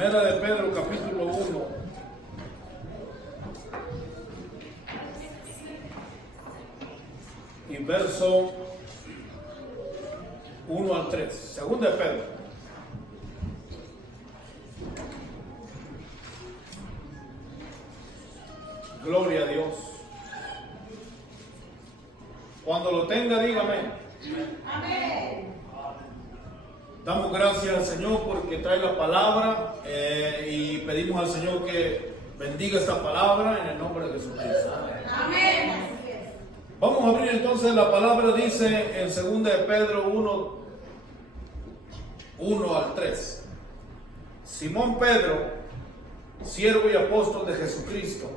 Primera de Pedro, capítulo 1. Y verso 1 al 3. Segunda de Pedro. Gloria a Dios. Cuando lo tenga, dígame. Amén. Damos gracias al Señor porque trae la palabra y pedimos al Señor que bendiga esta palabra en el nombre de Jesucristo. Amén. Vamos a abrir entonces la palabra, dice en 2 de Pedro 1 al 3. Simón Pedro, siervo y apóstol de Jesucristo,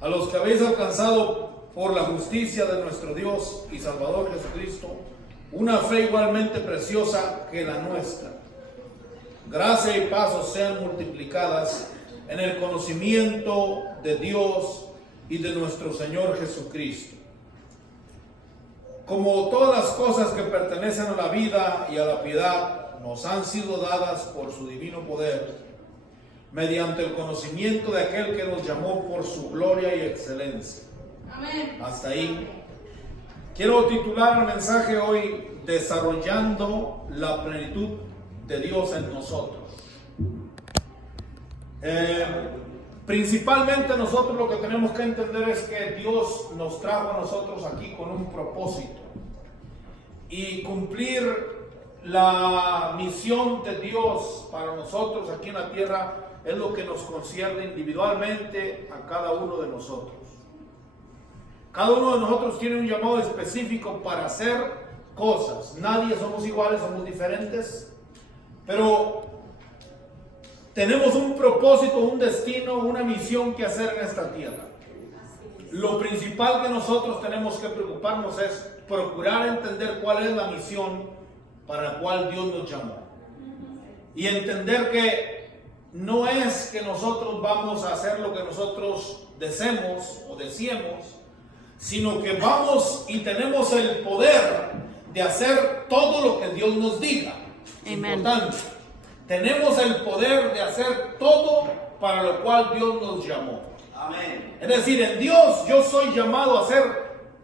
a los que habéis alcanzado por la justicia de nuestro Dios y Salvador Jesucristo, una fe igualmente preciosa que la nuestra. Gracia y paz os sean multiplicadas en el conocimiento de Dios y de nuestro Señor Jesucristo. Como todas las cosas que pertenecen a la vida y a la piedad nos han sido dadas por su divino poder, mediante el conocimiento de aquel que nos llamó por su gloria y excelencia. Amén. Hasta ahí. Quiero titular el mensaje hoy: desarrollando la plenitud de Dios en nosotros. Principalmente nosotros lo que tenemos que entender es que Dios nos trajo a nosotros aquí con un propósito, y cumplir la misión de Dios para nosotros aquí en la tierra es lo que nos concierne individualmente a cada uno de nosotros. Cada uno de nosotros tiene un llamado específico para hacer cosas. Nadie somos iguales, somos diferentes, pero tenemos un propósito, un destino, una misión que hacer en esta tierra. Lo principal que nosotros tenemos que preocuparnos es procurar entender cuál es la misión para la cual Dios nos llamó. Y entender que no es que nosotros vamos a hacer lo que nosotros deseemos o deseemos, sino que vamos y tenemos el poder de hacer todo lo que Dios nos diga. Amén. Importante. Tenemos el poder de hacer todo para lo cual Dios nos llamó. Amén. Es decir, en Dios yo soy llamado a hacer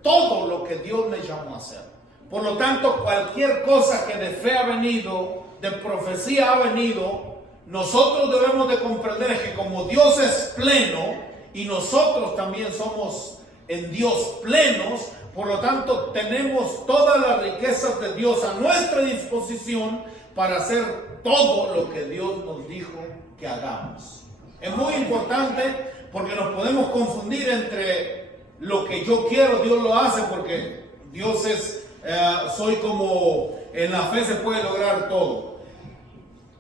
todo lo que Dios me llamó a hacer. Por lo tanto, cualquier cosa que de fe ha venido, de profecía ha venido, nosotros debemos de comprender que como Dios es pleno y nosotros también somos en Dios plenos, por lo tanto tenemos todas las riquezas de Dios a nuestra disposición para hacer todo lo que Dios nos dijo que hagamos. Es muy importante porque nos podemos confundir entre lo que yo quiero, Dios lo hace, porque Dios es, soy como en la fe se puede lograr todo.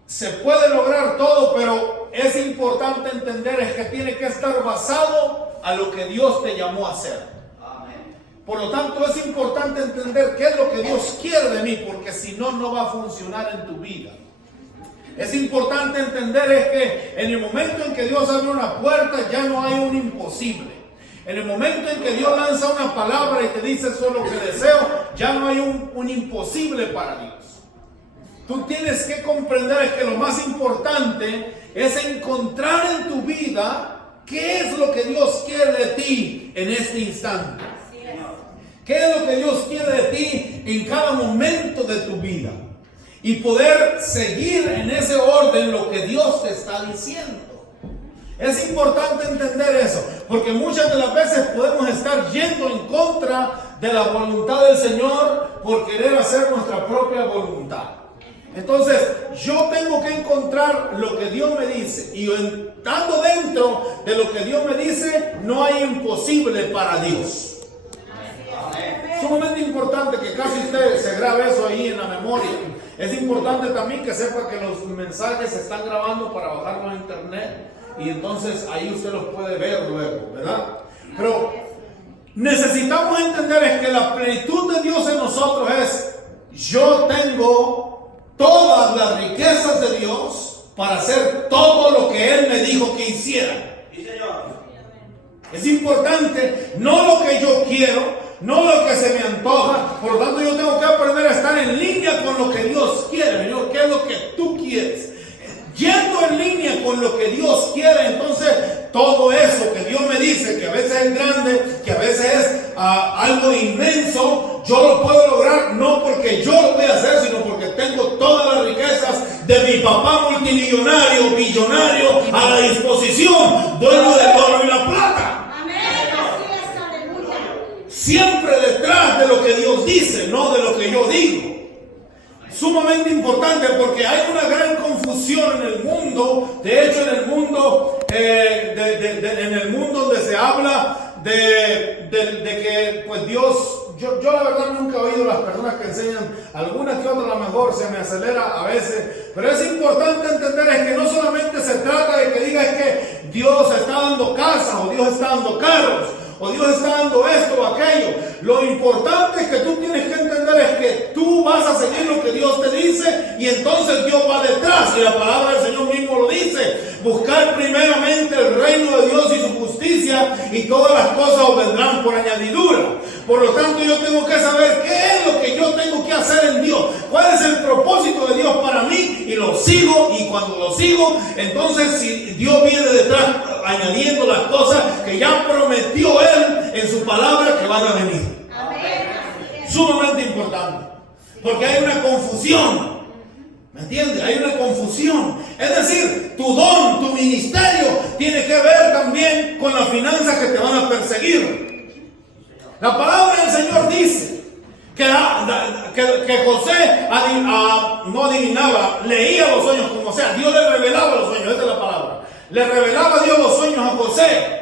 Se puede lograr todo, pero es importante entender es que tiene que estar basado a lo que Dios te llamó a hacer. Amén. Por lo tanto, es importante entender qué es lo que Dios quiere de mí, porque si no, no va a funcionar en tu vida. Es importante entender es que en el momento en que Dios abre una puerta, ya no hay un imposible. En el momento en que Dios lanza una palabra y te dice eso es lo que deseo, ya no hay un imposible para Dios. Tú tienes que comprender es que lo más importante es encontrar en tu vida qué es lo que Dios quiere de ti en este instante. ¿Qué es lo que Dios quiere de ti en cada momento de tu vida? Y poder seguir en ese orden lo que Dios te está diciendo. Es importante entender eso, porque muchas de las veces podemos estar yendo en contra de la voluntad del Señor por querer hacer nuestra propia voluntad. Entonces, yo tengo que encontrar lo que Dios me dice, y estando dentro de lo que Dios me dice, no hay imposible para Dios. Es sumamente importante que casi usted se grabe eso ahí en la memoria. Es importante también que sepa que los mensajes se están grabando para bajarlos a internet, y entonces ahí usted los puede ver luego, ¿verdad? Pero necesitamos entender es que la plenitud de Dios en nosotros es: yo tengo todas las riquezas de Dios para hacer todo lo que Él me dijo que hiciera. Sí, Señor. Es importante, no lo que yo quiero, no lo que se me antoja. Por lo tanto, yo tengo que aprender a estar en línea con lo que Dios quiere. Señor, ¿qué es lo que tú quieres? Yendo en línea con lo que Dios quiere, entonces todo eso que Dios me dice, que a veces es grande, que a veces es algo inmenso, yo lo puedo lograr no porque yo lo voy a hacer, sino porque tengo todas las riquezas de mi papá multimillonario, billonario a la disposición, dueño del oro y la plata. Siempre detrás de lo que Dios dice, no de lo que yo digo. Sumamente importante, porque hay una gran confusión en el mundo. De hecho, en el mundo en el mundo donde se habla de que pues Dios, yo la verdad nunca he oído las personas que enseñan, algunas que otras a lo mejor se me acelera a veces, pero es importante entender es que no solamente se trata de que diga es que Dios está dando casas o Dios está dando carros o Dios está dando esto o aquello. Lo importante es que tú tienes que entender es que tú vas a seguir lo que Dios te dice y entonces Dios va detrás. Y la palabra del Señor mismo lo dice: buscar primeramente el reino de Dios y su justicia y todas las cosas os vendrán por añadidura. Por lo tanto, yo tengo que saber qué es lo que yo tengo que hacer en Dios, cuál es el propósito de Dios para mí, y lo sigo. Y cuando lo sigo, entonces si Dios viene detrás añadiendo las cosas que ya prometió Él en su palabra que van a venir. Sumamente importante, porque hay una confusión. ¿Me entiendes? Hay una confusión. Es decir, tu don, tu ministerio tiene que ver también con las finanzas que te van a perseguir. La palabra del Señor dice que José no adivinaba, leía los sueños como sea. Dios le revelaba los sueños, esta es la palabra. Le revelaba Dios los sueños a José.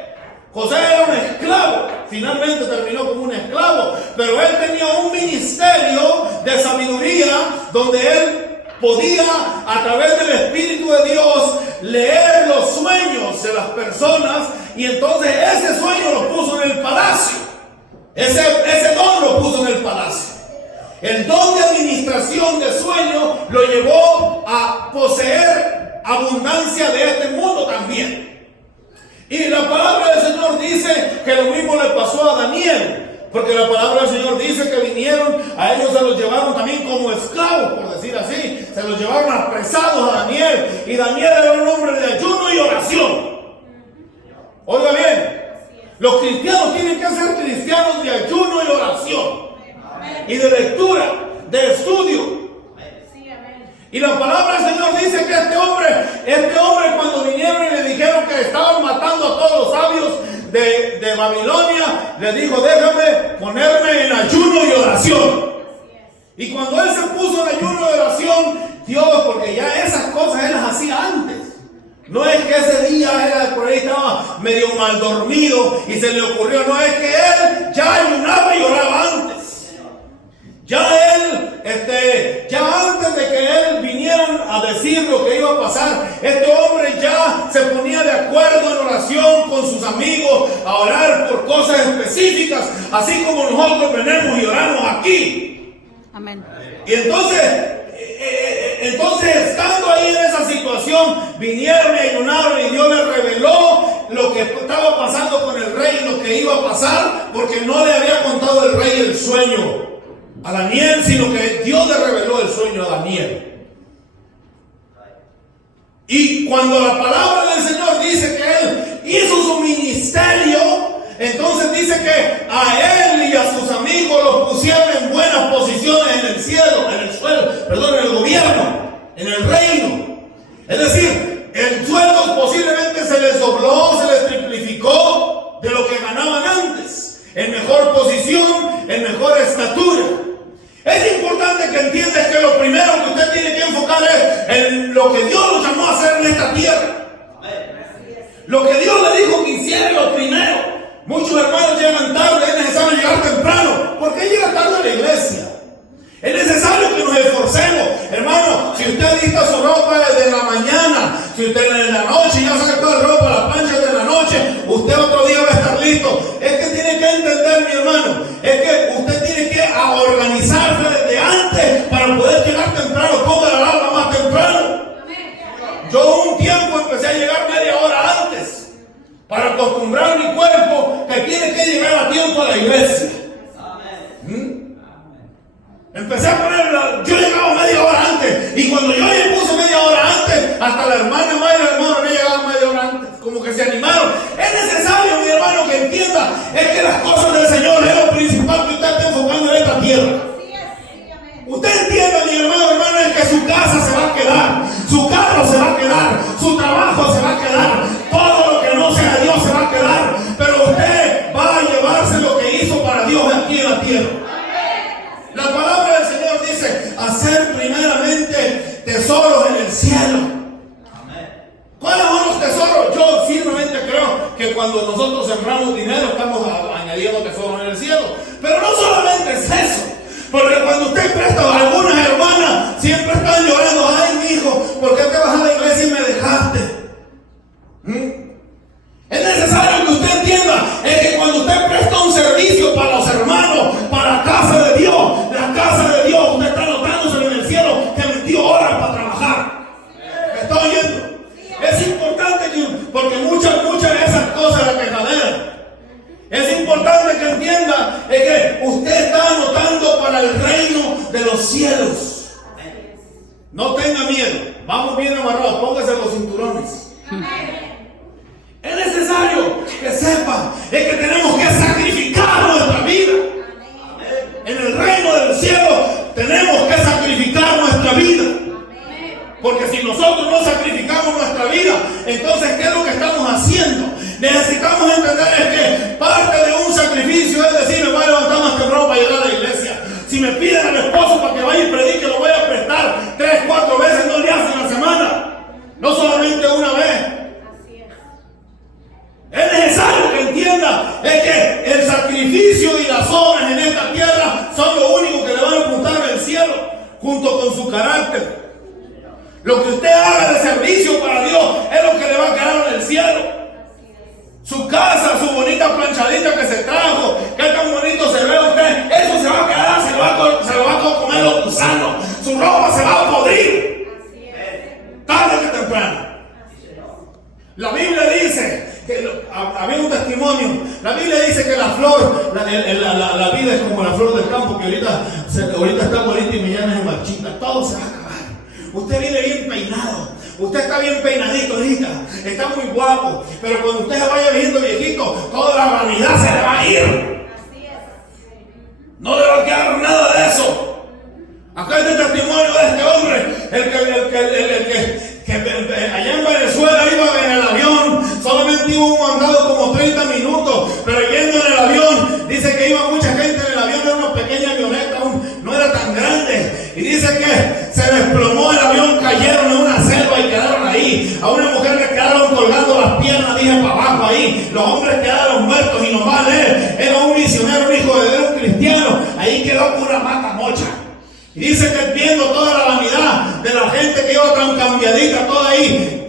José era un esclavo, finalmente terminó como un esclavo, pero él tenía un ministerio de sabiduría donde él podía, a través del Espíritu de Dios, leer los sueños de las personas, y entonces ese sueño lo puso en el palacio. Ese don lo puso en el palacio. El don de administración de sueños lo llevó a poseer abundancia de este mundo también. Y la palabra del Señor dice que lo mismo le pasó a Daniel, porque la palabra del Señor dice que vinieron, a ellos se los llevaron también como esclavos, por decir así, se los llevaron apresados a Daniel, y Daniel era un hombre de ayuno y oración. Oiga bien, los cristianos tienen que ser cristianos de ayuno y oración, y de lectura, de estudio. Y la palabra del Señor dice que este hombre cuando vinieron y le dijeron que estaban matando a todos los sabios de Babilonia, le dijo: déjame ponerme en ayuno y oración. Y cuando él se puso en ayuno y oración, Dios, porque ya esas cosas él las hacía antes. No es que ese día él por ahí estaba medio mal dormido y se le ocurrió, no, es que él ya ayunaba y oraba antes. Ya antes de que él vinieran a decir lo que iba a pasar, este hombre ya se ponía de acuerdo en oración con sus amigos a orar por cosas específicas, así como nosotros venimos y oramos aquí. Amén. Y entonces estando ahí en esa situación, vinieron y ayunaron y Dios les reveló lo que estaba pasando con el rey y lo que iba a pasar, porque no le había contado el rey el sueño a Daniel, sino que Dios le reveló el sueño a Daniel. Y cuando la palabra del Señor dice que él hizo su ministerio, entonces dice que a él y a sus amigos los pusieron en buenas posiciones en el cielo, en el gobierno, en el reino. Es decir, el sueldo posiblemente se les dobló, se les triplicó de lo que ganaban antes, en mejor posición, en mejor estatura. Es importante que entiendas que lo primero que usted tiene que enfocar es en lo que Dios lo llamó a hacer en esta tierra. Lo que Dios le dijo que hiciera, lo primero. Muchos hermanos llegan tarde, es necesario llegar temprano. ¿Por qué llega tarde a la iglesia? Es necesario que nos esforcemos. Hermano, si usted lista su ropa desde la mañana, si usted en la noche ya saca toda la ropa, la plancha de la noche, usted otro día va a estar listo. Es que tiene que entender, mi hermano, es que usted tiene que organizarse desde antes para poder llegar temprano. Ponga la alarma más temprano. Yo un tiempo empecé a llegar media hora antes para acostumbrar mi cuerpo que tiene que llegar a tiempo a la iglesia. Empecé a ponerla, yo llegaba media hora antes, y cuando yo le puse media hora antes, hasta la hermana madre y el hermano no llegaba como que se animaron. Es necesario, mi hermano, que entienda, es que las cosas del Señor es lo principal que usted está enfocando en esta tierra. Usted entienda, mi hermano, es que su casa se va a quedar, su carro se va a quedar, su trabajo se va a quedar, todo lo que no sea Dios se va a quedar, pero usted va a llevarse lo que hizo para Dios aquí en la tierra. La palabra del Señor dice, hacer primeramente tesoros en el cielo. ¿Cuáles son los tesoros? Yo firmemente creo que cuando nosotros sembramos dinero estamos añadiendo tesoros en el cielo. Pero no solamente es eso. Porque cuando usted presta a algunas hermanas, siempre están llorando. Ay, mi hijo, ¿por qué te vas a la iglesia y me dejaste? Es necesario que usted entienda, es que cuando usted presta un servicio para los hermanos, para la casa de Dios, usted está notándose en el cielo que metió horas para trabajar. ¿Me está oyendo? Es importante porque muchas de esas cosas de la quejadera. Es importante que entienda es que usted está anotando para el reino de los cielos. No tenga miedo. Vamos bien amarrados. Póngase los cinturones. Es necesario que sepa es que tenemos que sacrificar nuestra vida. En el reino del cielo tenemos que sacrificar nuestra vida. Porque si nosotros no sacrificamos nuestra vida, entonces ¿qué es lo que estamos haciendo? Necesitamos entender es que parte de un sacrificio es decir, me voy a levantar más temprano para llegar a la iglesia. Si me piden al esposo para que vaya y predique, lo voy a prestar 3, 4 veces, no le hacen la semana. No solamente una vez. Es necesario que entienda es que el sacrificio y las obras en esta tierra son lo único que le van a apuntar al cielo, junto con su carácter. Lo que usted haga de servicio para Dios es lo que le va a quedar en el cielo. Su casa, su bonita planchadita que se trajo, que tan bonito se ve usted, eso se va a quedar, se lo va a comer los gusanos. Su ropa se va a podrir. Tarde que temprano. La Biblia dice que había un testimonio. La Biblia dice que la flor, la vida es como la flor del campo, que ahorita está bonita y mañana es marchita. Todo se va a acabar. Usted viene bien peinado, usted está bien peinadito ahorita, está muy guapo, pero cuando usted se vaya viendo viejito, toda la vanidad se le va a ir. No le va a quedar nada de eso. Acá hay el testimonio de este hombre, el que allá en Venezuela iba en el avión, solamente iba un mandado como 30 minutos, pero yendo en el avión, dice que iba mucha gente en el avión, era una pequeña avioneta, no era tan grande, y dice que se desplomó el avión, cayeron en una selva y quedaron ahí. A una mujer le quedaron colgando las piernas, dije, para abajo ahí. Los hombres quedaron muertos y nomás él era un misionero, un hijo de Dios, un cristiano. Ahí quedó pura mata mocha. Y dice que viendo toda la vanidad de la gente que iba tan cambiadita, toda ahí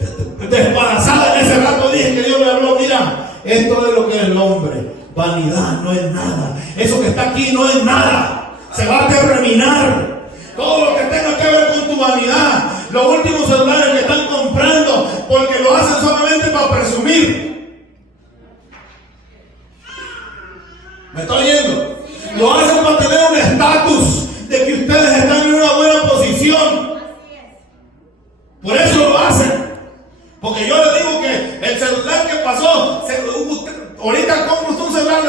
desparazada en ese rato, dije que Dios le habló, mira, esto es lo que es el hombre. Vanidad no es nada. Eso que está aquí no es nada. Se va a terminar. Todo lo que tenga que ver con tu vanidad, los últimos celulares que están comprando porque lo hacen solamente para presumir. ¿Me está oyendo? Lo hacen para tener un estatus de que ustedes están en una buena posición. Por eso lo hacen. Porque yo les digo que el celular que pasó, ahorita compra usted un celular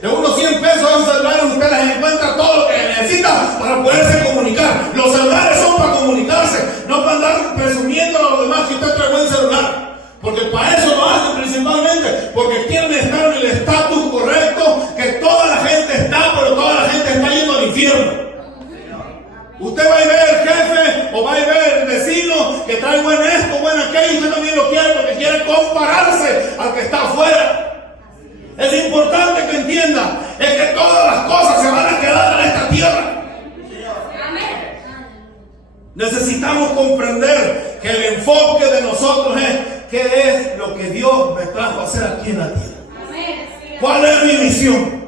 de unos 100 pesos, un celular donde usted les encuentra todo lo que necesita para poderse comunicar. Los celulares son para comunicarse, no para andar presumiendo a los demás que usted trae buen celular. Porque para eso lo hacen principalmente, porque quieren estar en el estatus correcto, que toda la gente está, pero toda la gente está yendo al infierno. Usted va a ver el jefe o va a ver el vecino que trae buen esto, buen aquello, y usted también lo quiere porque quiere compararse al que está afuera. Es importante que entienda, es que todas las cosas se van a quedar en esta tierra. Necesitamos comprender que el enfoque de nosotros es qué es lo que Dios me trajo a hacer aquí en la tierra. ¿Cuál es mi misión?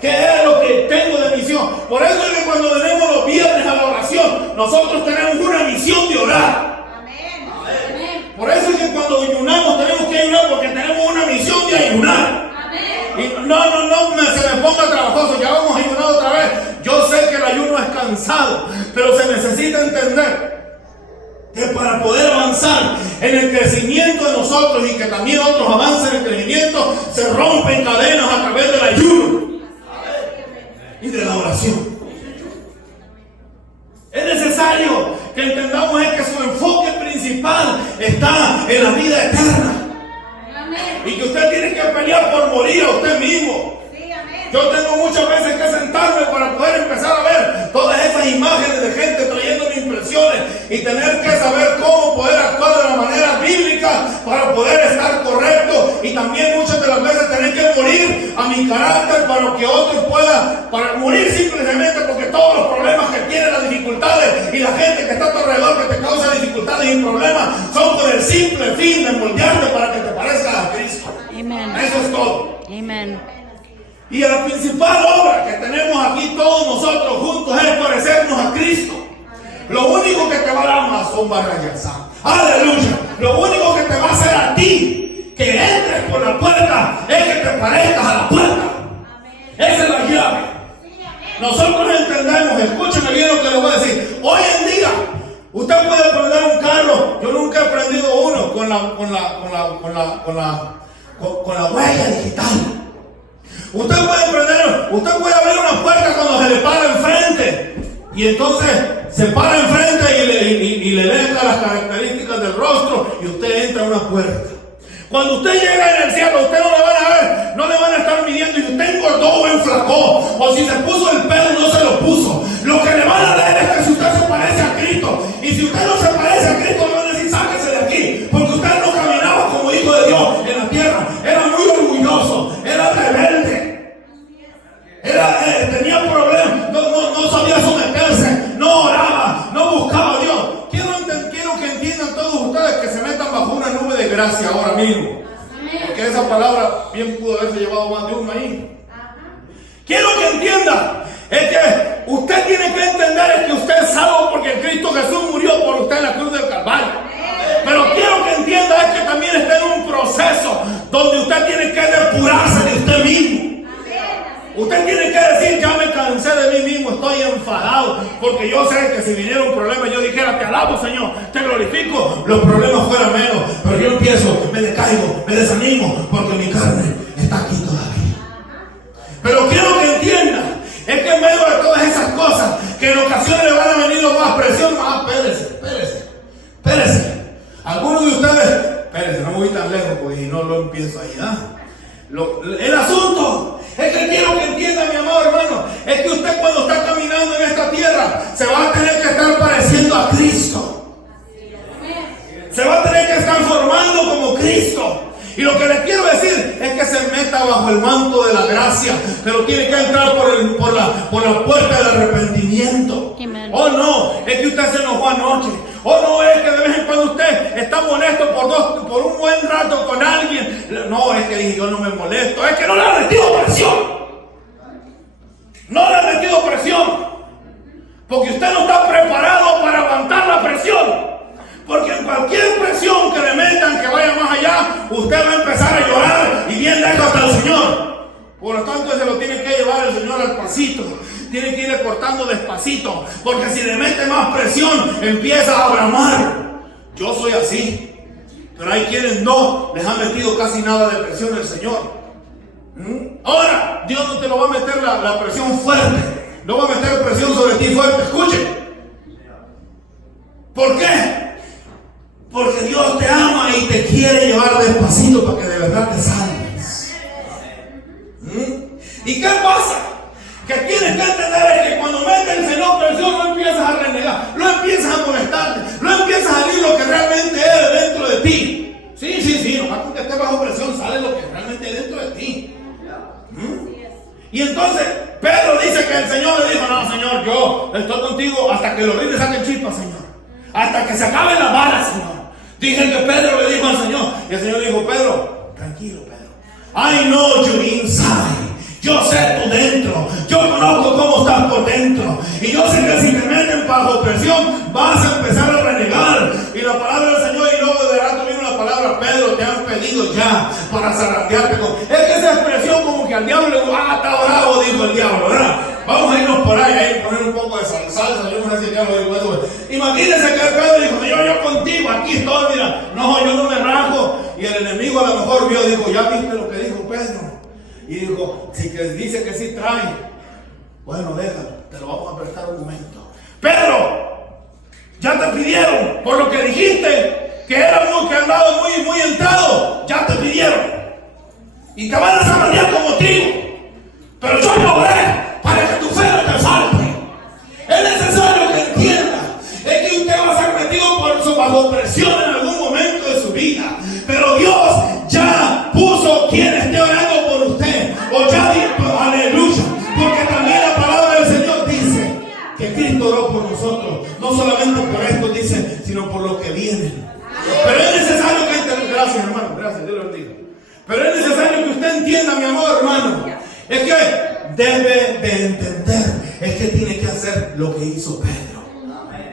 ¿Qué es lo que tengo de misión? Por eso es que cuando venimos los viernes a la oración, nosotros tenemos una misión de orar. Por eso es que cuando ayunamos tenemos que ayunar, porque tenemos una misión de ayunar. Y no se me ponga trabajoso, ya vamos a ayunar otra vez. Yo sé que el ayuno es cansado, pero se necesita entender que para poder avanzar en el crecimiento de nosotros y que también otros avancen en el crecimiento, se rompen cadenas a través del ayuno y de la oración. Es necesario que entendamos que su enfoque principal está en la vida eterna. Y que usted tiene que pelear por morir a usted mismo. Yo tengo muchas veces que sentarme para poder empezar a ver todas esas imágenes de gente trayéndome impresiones y tener que saber cómo poder actuar de la manera bíblica para poder estar correcto, y también muchas de las veces tener que morir a mi carácter para que otros puedan, para morir simplemente porque todos los problemas que tienen, las dificultades y la gente que está a tu alrededor que te causa dificultades y problemas son con el simple fin de moldearte para que te parezcas a Cristo. Amen. Eso es todo. Amen. Y la principal obra que tenemos aquí todos nosotros juntos es parecernos a Cristo. Lo único que te va a dar más son barrayas. Aleluya. Lo único que te va a hacer a ti que entres por la puerta es que te parezcas a la puerta. Esa es la llave. Nosotros entendemos, escúcheme bien lo que les voy a decir. Hoy en día, usted puede prender un carro. Yo nunca he prendido uno con la huella digital. Usted puede abrir una puerta cuando se le para enfrente, y entonces se para enfrente y le leen las características del rostro y usted entra a una puerta. Cuando usted llega en el cielo, usted no le van a ver, no le van a estar midiendo y usted engordó o enflacó, o si se puso el pelo no se lo puso. Lo que le van a ver es que si usted se parece a Cristo, y si usted no se parece a Cristo, le van a decir sáquese de aquí, porque usted no caminaba como hijo de Dios en la tierra. Era muy orgulloso, era rebelde. Tenía problemas, no sabía someterse, no oraba, no buscaba a Dios. Quiero que entiendan todos ustedes que se metan bajo una nube de gracia ahora mismo. Porque esa palabra bien pudo haberse llevado más de uno ahí. Quiero que entiendan, es que usted tiene que entender es que usted es salvo porque Cristo Jesús murió por usted en la cruz del Calvario. Pero quiero que entienda es que también está en un proceso donde usted tiene que depurarse de usted mismo. Usted tiene que decir, ya me cansé de mí mismo, estoy enfadado, porque yo sé que si viniera un problema yo dijera, te alabo Señor, te glorifico, los problemas fueran menos, pero yo empiezo, me decaigo, me desanimo, porque mi carne está aquí todavía. Pero quiero que entienda, es que en medio de todas esas cosas, que en ocasiones le van a venir más presión, espérese. Algunos de ustedes, espérese, no me voy tan lejos, porque si no lo empiezo ahí, el asunto es que quiero que entienda, mi amado hermano, es que usted cuando está caminando en esta tierra se va a tener que estar pareciendo a Cristo. Se va a tener que estar formando como Cristo. Y lo que le quiero decir es que se meta bajo el manto de la gracia, pero tiene que entrar por la puerta del arrepentimiento. Amen. Oh no, es que usted se enojó anoche. Oh no, es que de vez en cuando usted está molesto por un buen rato con alguien. No, es que dije yo no me molesto. Es que no le ha metido presión. No le ha metido presión. Porque usted no está preparado para aguantar la presión. Porque en cualquier presión que le metan que vaya más allá, usted va a empezar a llorar y bien lejos hasta el Señor. Por lo tanto, se lo tiene que llevar el Señor al pasito. Tiene que ir cortando despacito. Porque si le mete más presión, empieza a bramar. Yo soy así. Pero hay quienes no les han metido casi nada de presión el Señor. Ahora, Dios no te lo va a meter la presión fuerte. No va a meter presión sobre ti fuerte. Escuche. ¿Por qué? Porque Dios te ama y te quiere llevar despacito para que de verdad te salves. ¿Y qué pasa? Que tienes que entender que cuando mete el Señor presión no empiezas a renegar, no empiezas a molestarte, no empiezas a salir lo que realmente es dentro de ti. Sí, nomás porque estés bajo presión sale lo que realmente es dentro de ti. Y entonces Pedro dice que el Señor le dijo, no Señor, yo estoy contigo hasta que los rines saquen chispas, Señor. Hasta que se acaben las balas, Señor. Dicen que Pedro le dijo al Señor, y el Señor le dijo, Pedro, tranquilo Pedro, I know you inside. Yo sé tú dentro, yo conozco cómo estás por dentro, y yo sé que si te meten bajo presión vas a empezar a renegar. Y la palabra del Señor, y luego de rato vino la palabra, Pedro, te han pedido ya para zarandearte con. Es que esa expresión como que al diablo le dijo, está bravo, dijo el diablo, ¿verdad? Vamos a irnos por ahí, poner un poco de de salsa, yo no sé si ya lo digo eso. Imagínense que Pedro dijo, yo contigo, aquí estoy, mira, no, yo no me rajo. Y el enemigo a lo mejor vio, dijo, ya viste lo que dijo Pedro. Y dijo, si que dice que sí trae, bueno, déjalo, te lo vamos a prestar un momento. Pedro, ya te pidieron, por lo que dijiste, que era que andaba muy entrado, ya te pidieron. Y te van a zarandear como trigo. Pero yo no oré para que tu fe no te falte. Es necesario que entienda, es que usted va a ser metido bajo presión en algún momento de su vida. Pero Dios ya puso quien esté orando por usted. O ya dijo, aleluya. Porque también la palabra del Señor dice que Cristo oró por nosotros. No solamente por esto dice, sino por lo que viene. Pero es necesario que entienda. Gracias, hermano. Gracias, Dios lo bendiga. Pero es necesario que usted entienda, mi amor, hermano. Es que debe de entender. Es que tiene que hacer lo que hizo Pedro.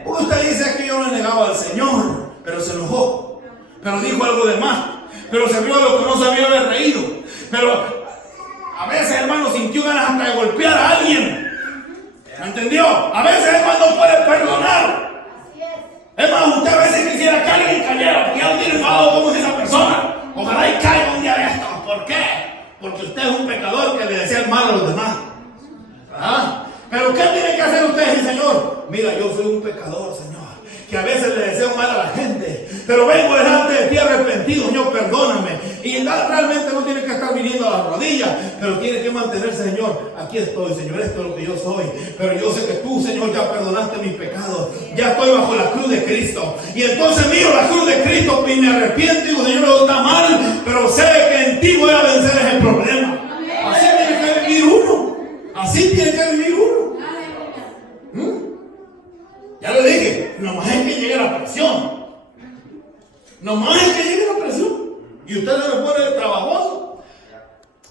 Porque usted dice que yo no negaba al Señor, pero se enojó. Pero dijo algo de más. Pero se vio lo que no se había haber reído. Pero a veces, hermano, sintió ganas hasta de golpear a alguien. ¿Me entendió? A veces, hermano, no puede perdonar. Es más, usted a veces quisiera que alguien cayera, porque ya no tiene enfado como es esa persona. Ojalá y caiga un día de esto. ¿Por qué? Porque usted es un pecador que le desea el mal a los demás. ¿Ah? Pero ¿qué tiene que hacer usted, sí, Señor? Mira, yo soy un pecador, Señor, que a veces le deseo mal a la gente, pero vengo delante de ti arrepentido, Señor, perdóname. Y realmente no tiene que estar viniendo a las rodillas, pero tiene que mantenerse, Señor, aquí estoy, Señor, esto es lo que yo soy. Pero yo sé que tú, Señor, ya perdonaste mis pecados, ya estoy bajo la cruz de Cristo. Y entonces miro la cruz de Cristo y me arrepiento y digo, Señor, no está mal, pero sé que en ti voy a vencer ese problema. Así tiene que vivir uno. Así tiene que vivir uno. Ya le dije, nomás es que llegue la presión. Nomás es que llegue la presión. Y usted se me pone trabajoso.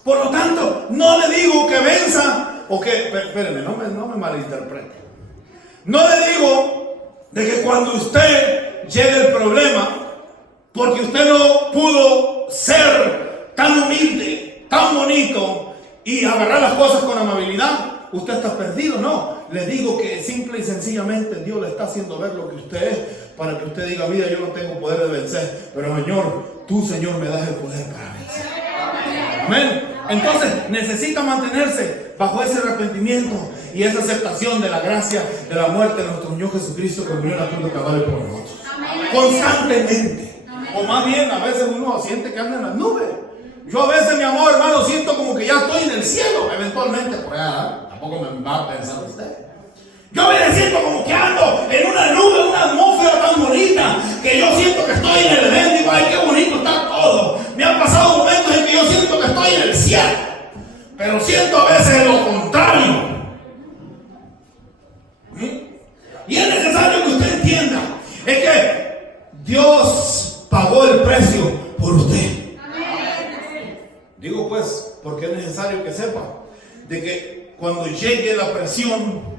Por lo tanto, no le digo que venza o que, espéreme, no me malinterprete. No le digo de que cuando usted llegue el problema, porque usted no pudo ser tan humilde, tan bonito y agarrar las cosas con amabilidad, usted está perdido. No, le digo que simple y sencillamente Dios le está haciendo ver lo que usted es, para que usted diga, mira, yo no tengo poder de vencer, pero Señor, tú, Señor, me das el poder para vencer. Amén. Entonces necesita mantenerse bajo ese arrepentimiento y esa aceptación de la gracia de la muerte de nuestro Señor Jesucristo, que murió en la cruz de Calvario por nosotros. Constantemente. O más bien, a veces uno siente que anda en las nubes. Yo a veces, mi amor, hermano, siento como que ya estoy en el cielo, eventualmente, por allá, tampoco me va a pensar usted. Yo me siento como que ando en una nube, una atmósfera tan bonita, que yo siento que estoy en el Edén. Digo, ay, qué bonito está todo. Me han pasado momentos en que yo siento que estoy en el cielo, pero siento a veces lo contrario. Y es necesario que usted entienda, es que Dios pagó el precio por usted. Digo pues, porque es necesario que sepa de que cuando llegue la presión,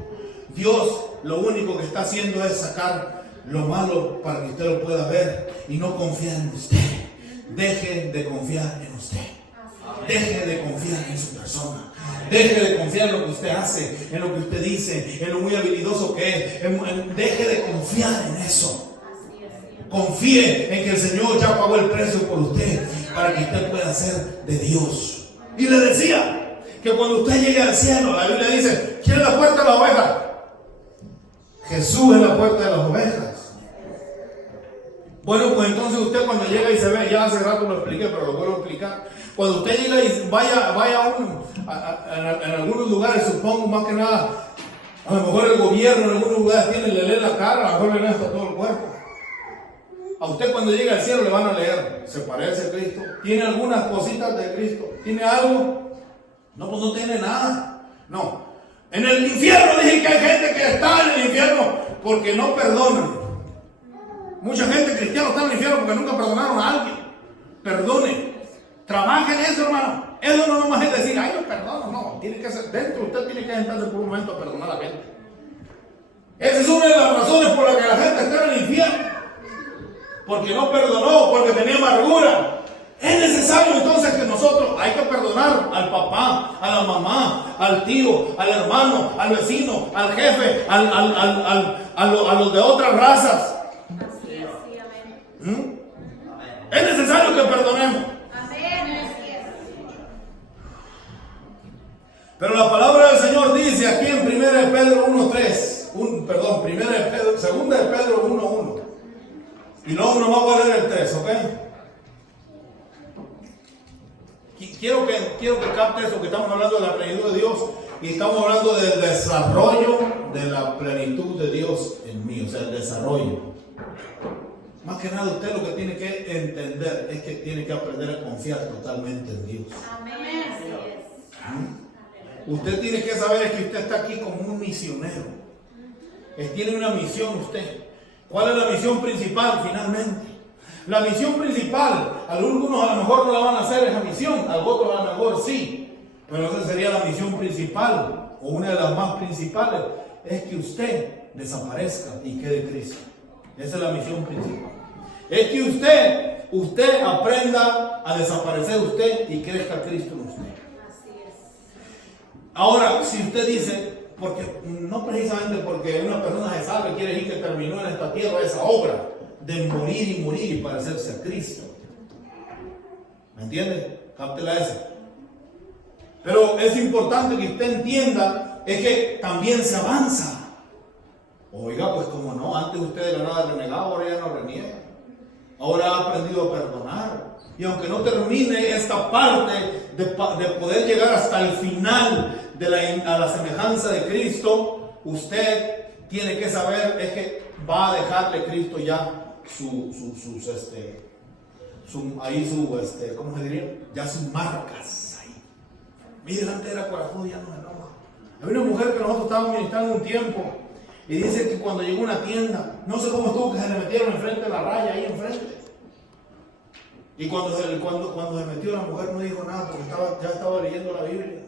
Dios lo único que está haciendo es sacar lo malo para que usted lo pueda ver y no confiar en usted. Deje de confiar en usted. Deje de confiar en su persona. Deje de confiar en lo que usted hace, en lo que usted dice, en lo muy habilidoso que es. Deje de confiar en eso. Confíe en que el Señor ya pagó el precio por usted para que usted pueda ser de Dios. Y le decía que cuando usted llegue al cielo, la Biblia dice, ¿quién es la puerta de la oveja? Jesús es la puerta de las ovejas. Bueno, pues entonces usted cuando llega y se ve, ya hace rato lo expliqué, pero lo vuelvo a explicar. Cuando usted llega y vaya en algunos lugares, supongo más que nada, a lo mejor el gobierno en algunos lugares le lee la cara, a lo mejor le lee hasta todo el cuerpo. A usted cuando llega al cielo le van a leer, ¿se parece a Cristo? ¿Tiene algunas cositas de Cristo? ¿Tiene algo? No, pues no tiene nada. No. En el infierno dije que hay gente que está en el infierno porque no perdonan. Mucha gente cristiana está en el infierno porque nunca perdonaron a alguien. Perdone. Trabaje en eso, hermano. Eso no nomás es decir, ay, no perdono. No, tiene que ser dentro. Usted tiene que entrar por un momento a perdonar a la gente. Esa es una de las razones por las que la gente está en el infierno. Porque no perdonó, porque tenía amargura. Es necesario entonces que nosotros hay que perdonar al papá, a la mamá, al tío, al hermano, al vecino, al jefe, a los de otras razas. Así es, sí, amén. Es necesario que perdonemos. Amén, así es. Pero la palabra del Señor dice aquí en 1 de Pedro 1:3, perdón, 2 de Pedro 1:1. Y luego nos vamos a leer el 3, ¿ok? Quiero que capte eso, que estamos hablando de la plenitud de Dios y estamos hablando del desarrollo de la plenitud de Dios en mí, o sea, el desarrollo. Más que nada usted lo que tiene que entender es que tiene que aprender a confiar totalmente en Dios. Amén, así es. Usted tiene que saber que usted está aquí como un misionero. Tiene una misión usted. ¿Cuál es la misión principal finalmente? La misión principal, algunos a lo mejor no la van a hacer esa misión, a otros a lo mejor sí, pero esa sería la misión principal, o una de las más principales, es que usted desaparezca y quede Cristo. Esa es la misión principal. Es que usted aprenda a desaparecer usted y crezca Cristo en usted. Así es. Ahora, si usted dice, porque no precisamente porque una persona se salve quiere decir que terminó en esta tierra esa obra de morir y parecerse a Cristo. ¿Me entiende? Cáptela esa. Pero es importante que usted entienda es que también se avanza. Oiga, pues como no, antes usted de la nada renegaba, ahora ya no reniega. Ahora ha aprendido a perdonar. Y aunque no termine esta parte de poder llegar hasta el final a la semejanza de Cristo, usted tiene que saber es que va a dejarle Cristo ya ¿cómo se diría? Ya sus marcas ahí. Mire, antes era corajudo, ya no se enoja. Había una mujer que nosotros estábamos ministrando un tiempo y dice que cuando llegó a una tienda, no sé cómo estuvo que se le metieron enfrente de la raya ahí enfrente. Y cuando se metió la mujer no dijo nada porque ya estaba leyendo la Biblia.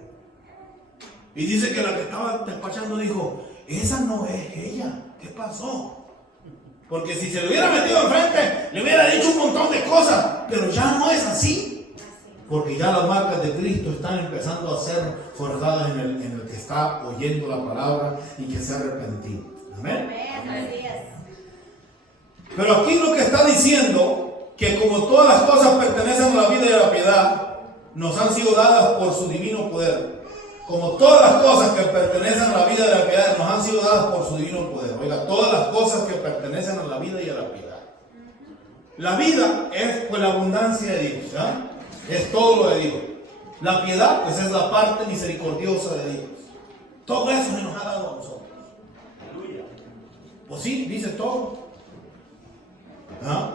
Y dice que la que estaba despachando dijo, esa no es ella, ¿qué pasó? Porque si se le hubiera metido enfrente, le hubiera dicho un montón de cosas, pero ya no es así. Porque ya las marcas de Cristo están empezando a ser forjadas en el que está oyendo la palabra y que se ha arrepentido. Amén. Amén, así es. Pero aquí lo que está diciendo, que como todas las cosas pertenecen a la vida y a la piedad, nos han sido dadas por su divino poder. Como todas las cosas que pertenecen a la vida y a la piedad nos han sido dadas por su divino poder. Oiga, todas las cosas que pertenecen a la vida y a la piedad. La vida es pues la abundancia de Dios, ¿ya? Es todo lo de Dios. La piedad pues es la parte misericordiosa de Dios. Todo eso se nos ha dado a nosotros. Pues sí, dice todo. ¿Ah?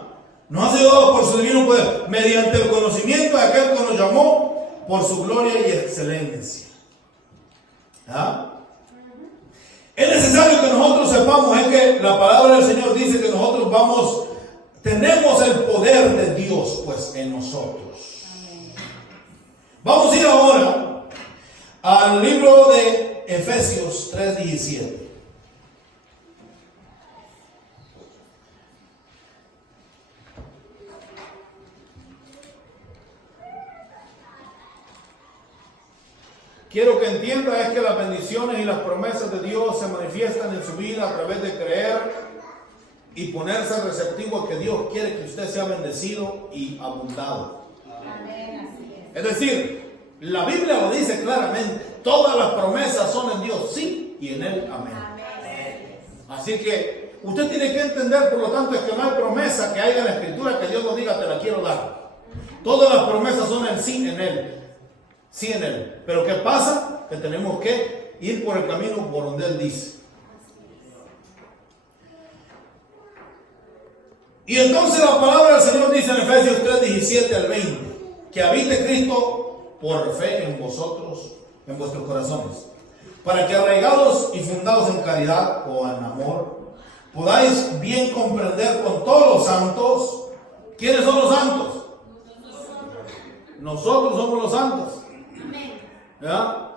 Nos ha sido dado por su divino poder, mediante el conocimiento de aquel que nos llamó por su gloria y excelencia. ¿Ah? Es necesario que nosotros sepamos es que la palabra del Señor dice que nosotros tenemos el poder de Dios pues en nosotros. Vamos a ir ahora al libro de Efesios 3:17. Quiero que entienda es que las bendiciones y las promesas de Dios se manifiestan en su vida a través de creer y ponerse receptivo a que Dios quiere que usted sea bendecido y abundado. Amén, así es. Es decir, la Biblia lo dice claramente, todas las promesas son en Dios, sí, y en Él, amén. Amén. Así que usted tiene que entender, por lo tanto, es que no hay promesa que haya en la Escritura que Dios nos diga, te la quiero dar. Todas las promesas son en sí, en Él. Sí, en Él. Pero ¿qué pasa? Que tenemos que ir por el camino por donde Él dice. Y entonces la palabra del Señor dice en Efesios 3:17 al 20, que habite Cristo por fe en vosotros, en vuestros corazones, para que arraigados y fundados en caridad o en amor, podáis bien comprender con todos los santos. ¿Quiénes son los santos? Nosotros somos los santos. ¿Ya?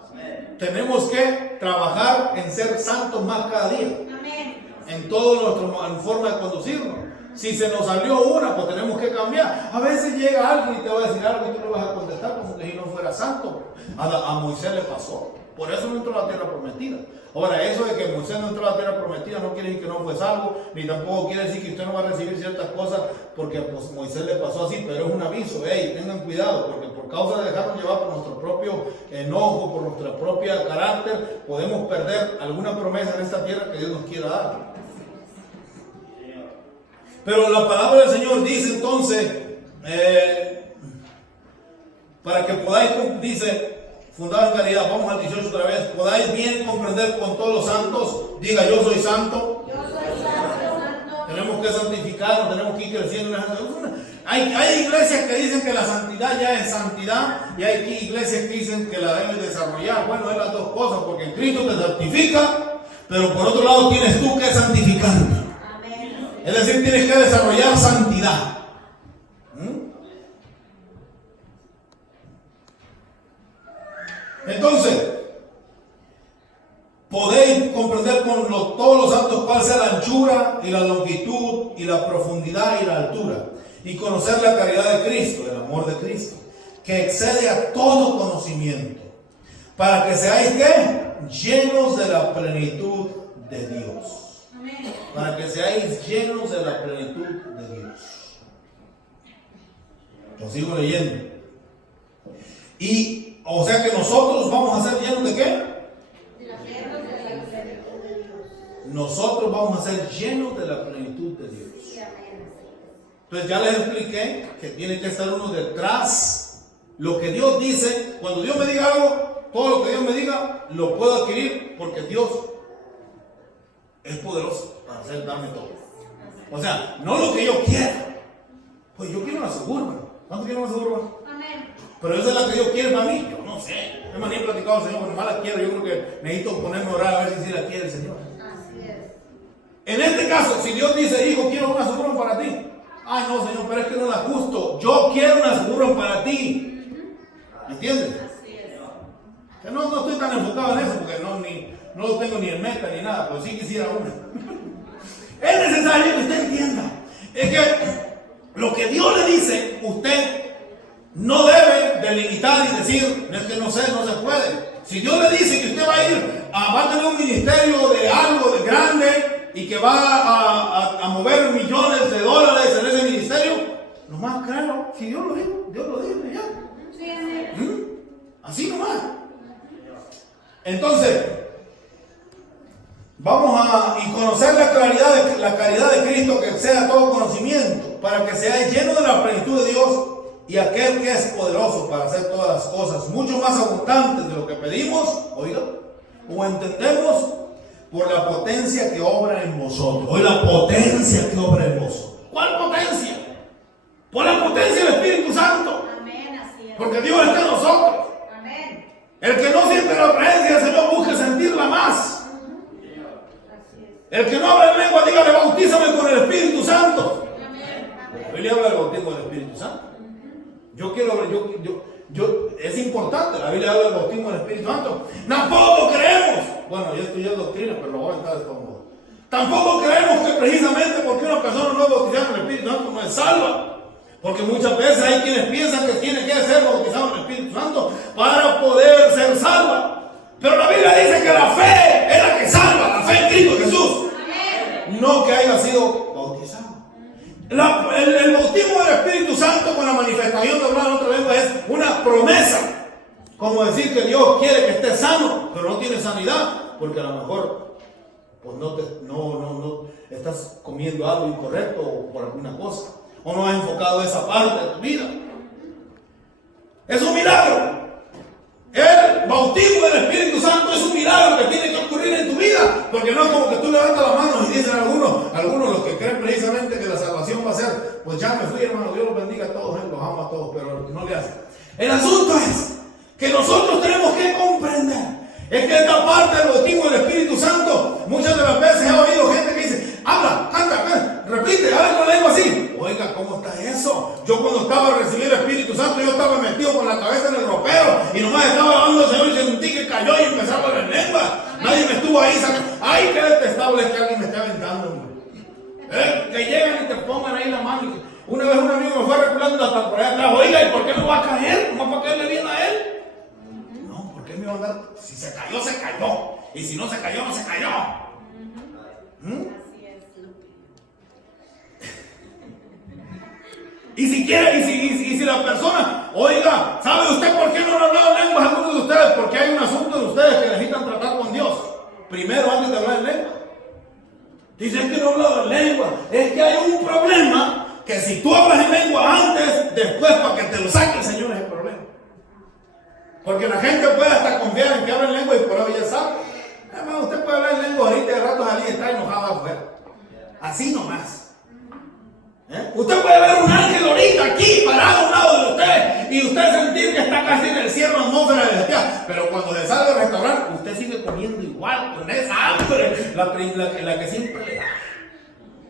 Tenemos que trabajar en ser santos más cada día. Amén. En toda nuestra forma de conducirnos. Si se nos salió una, pues tenemos que cambiar. A veces llega alguien y te va a decir algo y tú le vas a contestar como que si no fuera santo. A Moisés le pasó. Por eso no entró a la tierra prometida. Ahora, eso de que Moisés no entró a la tierra prometida no quiere decir que no fue salvo, ni tampoco quiere decir que usted no va a recibir ciertas cosas porque pues, Moisés le pasó así, pero es un aviso. Hey, tengan cuidado, porque por causa de dejarnos llevar por nuestro propio enojo, por nuestra propia carácter, podemos perder alguna promesa en esta tierra que Dios nos quiera dar. Pero la palabra del Señor dice entonces, para que podáis, dice, fundado en caridad, vamos al 18 otra vez, podáis bien comprender con todos los santos, diga yo soy santo. Yo soy santo. Tenemos que santificarnos, tenemos que ir creciendo. Hay iglesias que dicen que la santidad ya es santidad y hay iglesias que dicen que la debes desarrollar. Bueno, es las dos cosas, porque en Cristo te santifica, pero por otro lado tienes tú que santificarte. Es decir, tienes que desarrollar santidad. Entonces, podéis comprender con todos los santos cuál sea la anchura y la longitud y la profundidad y la altura, y conocer la caridad de Cristo, el amor de Cristo, que excede a todo conocimiento, para que seáis ¿qué? Llenos de la plenitud de Dios. Amén. Para que seáis llenos de la plenitud de Dios. Lo sigo leyendo. Y, o sea que nosotros vamos a ser llenos de ¿qué? Nosotros vamos a ser llenos de la plenitud de Dios. Entonces ya les expliqué que tiene que estar uno detrás. Lo que Dios dice, cuando Dios me diga algo, todo lo que Dios me diga, lo puedo adquirir porque Dios es poderoso para hacer darme todo. O sea, no lo que yo quiera. Pues yo quiero una Suburban. ¿Cuánto quiero una Suburban? Amén. Pero esa es la que yo quiero para mí. Yo no sé. Es más, ni he platicado al Señor, pero más la quiero. Yo creo que necesito ponerme a orar a ver si sí la quiere el Señor. Así es. En este caso, si Dios dice, hijo, quiero una Suburban para ti. Ay, no, Señor, pero es que no la justo. Yo quiero una Suburban para ti. ¿Me entiendes? Así es. Que no estoy tan enfocado en eso porque no lo tengo ni en meta ni nada, pero sí quisiera una. Es necesario que usted entienda. Es que lo que Dios le dice, usted no debe delimitar y decir, es que no sé, no se puede. Si Dios le dice que usted va a ir, va a tener un ministerio de algo de grande y que va a mover millones de dólares en ese ministerio, nomás créalo. Si Dios lo dijo, ya. Sí, amén. Así nomás. Entonces, vamos a conocer la caridad de Cristo que exceda todo conocimiento, para que seáis llenos de la plenitud de Dios y aquel que es poderoso para hacer todas las cosas, mucho más abundantes de lo que pedimos, oiga, o entendemos, por la potencia que obra en vosotros. Hoy la potencia que obra en vosotros. ¿Cuál potencia? Por la potencia del Espíritu Santo. Amén, así es. Porque Dios está en nosotros. Amén. El que no siente la presencia del Señor busque sentirla más. Así es. El que no habla en lengua, dígale, bautízame con el Espíritu Santo. Amén. La Biblia habla del bautismo del Espíritu Santo. Yo quiero ver, es importante, la Biblia habla del bautismo del Espíritu Santo. Tampoco creemos, bueno, ya estoy en doctrina, pero lo voy a entrar de todo modo. Tampoco creemos que precisamente porque una persona no es bautizada en el Espíritu Santo no es salva. Porque muchas veces hay quienes piensan que tiene que ser bautizado en el Espíritu Santo para poder ser salva. Pero la Biblia dice que la fe es la que salva, la fe en Cristo Jesús. Amén. No que haya sido bautizado. El bautismo del Espíritu Santo con la manifestación de hablar en otra lengua es una promesa. Como decir que Dios quiere que estés sano, pero no tienes sanidad, porque a lo mejor pues no estás comiendo algo incorrecto o por alguna cosa. O no has enfocado esa parte de tu vida. Es un milagro. El bautismo del Espíritu Santo es un milagro que tiene que ocurrir en tu vida. Porque no es como que tú levantas las manos y dicen algunos los que creen precisamente que la salvación va a ser, pues ya me fui, hermano, Dios los bendiga a todos, los ama a todos, pero no le hacen. El asunto es que nosotros tenemos que comprender. Es que esta parte del bautismo del Espíritu Santo, muchas de las veces he oído gente que dice, habla, canta, repite, habla con la lengua así. Oiga, ¿cómo está eso? Yo cuando estaba recibiendo el Espíritu Santo, yo estaba metido con la cabeza en el ropero y nomás estaba hablando al Señor y sentí que cayó y empezaba a hablar en lengua. Nadie me estuvo ahí sacando. Ay, qué detestable es que alguien me esté aventando. Que llegan y te pongan ahí la mano. Una vez un amigo me fue reculando hasta por allá atrás. Oiga, ¿y por qué no va a caer? ¿Cómo para caerle bien a él? No, ¿por qué me va a dar? Si se cayó, se cayó. Y si no se cayó, no se cayó. Así es. Y si quiere, y si la persona, oiga, ¿sabe usted por qué no han hablado en lenguas algunos de ustedes? Porque hay un asunto de ustedes que necesitan tratar con Dios. Primero, antes de hablar en lengua. Dicen que no he hablado en lengua. Es que hay un problema que si tú hablas en lengua antes, después para que te lo saque el Señor es el problema. Porque la gente puede hasta confiar en que habla en lengua y por ahí ya sabe. Además, usted puede hablar en lengua ahorita y de rato salir y está enojado afuera. Así nomás. Usted puede ver un ángel ahorita aquí parado a un lado de usted y usted sentir que está casi en el cielo, en la atmósfera celestial, pero cuando le sale del restaurante usted sigue comiendo igual con esa hambre, la que siempre le da.